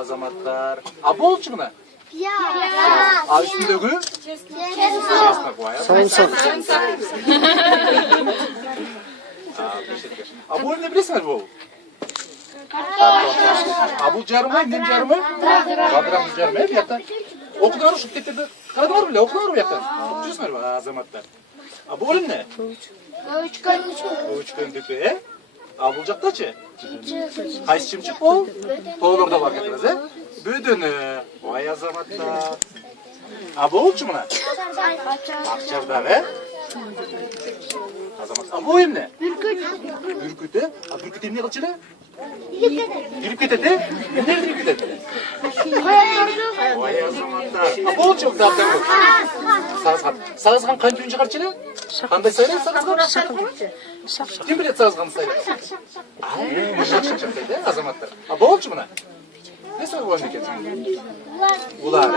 азаматтар. А болчу мына? А üstündөгү? Честно говоря. Сарымсак. А бул эмне билесиңер бул? А бул жарымы, эмненин жарымы? Бадыраңдын жарымы, биякта. Окуңар ушуп кеттерди. Карадыңар беле, окуңар биякта. Жүрсүңөрбү, азаматтар? А бул эмне? Өчкөндүкү, А бул жактачы? Кайсы чымчык бул? Тоолордо бар кетебиз, Бөдөнү. Ой, азаматтар. А болчу мына? Акчардагы, Азамат. А бул эмне? Бүркүт, А бүркүт эмне кылчу эле? Жүрүп кетет, Эмне жүрүп кетет? Ой, азаматтар. А болчу дагы. Сагызган кантип чыгарчу эле? Кандай сайрайт сагызган? Ким билет сагызганды сайрайт? Шак-шак дейт, азаматтар. А болчу мына? Не сайраган экенсиң? Булар,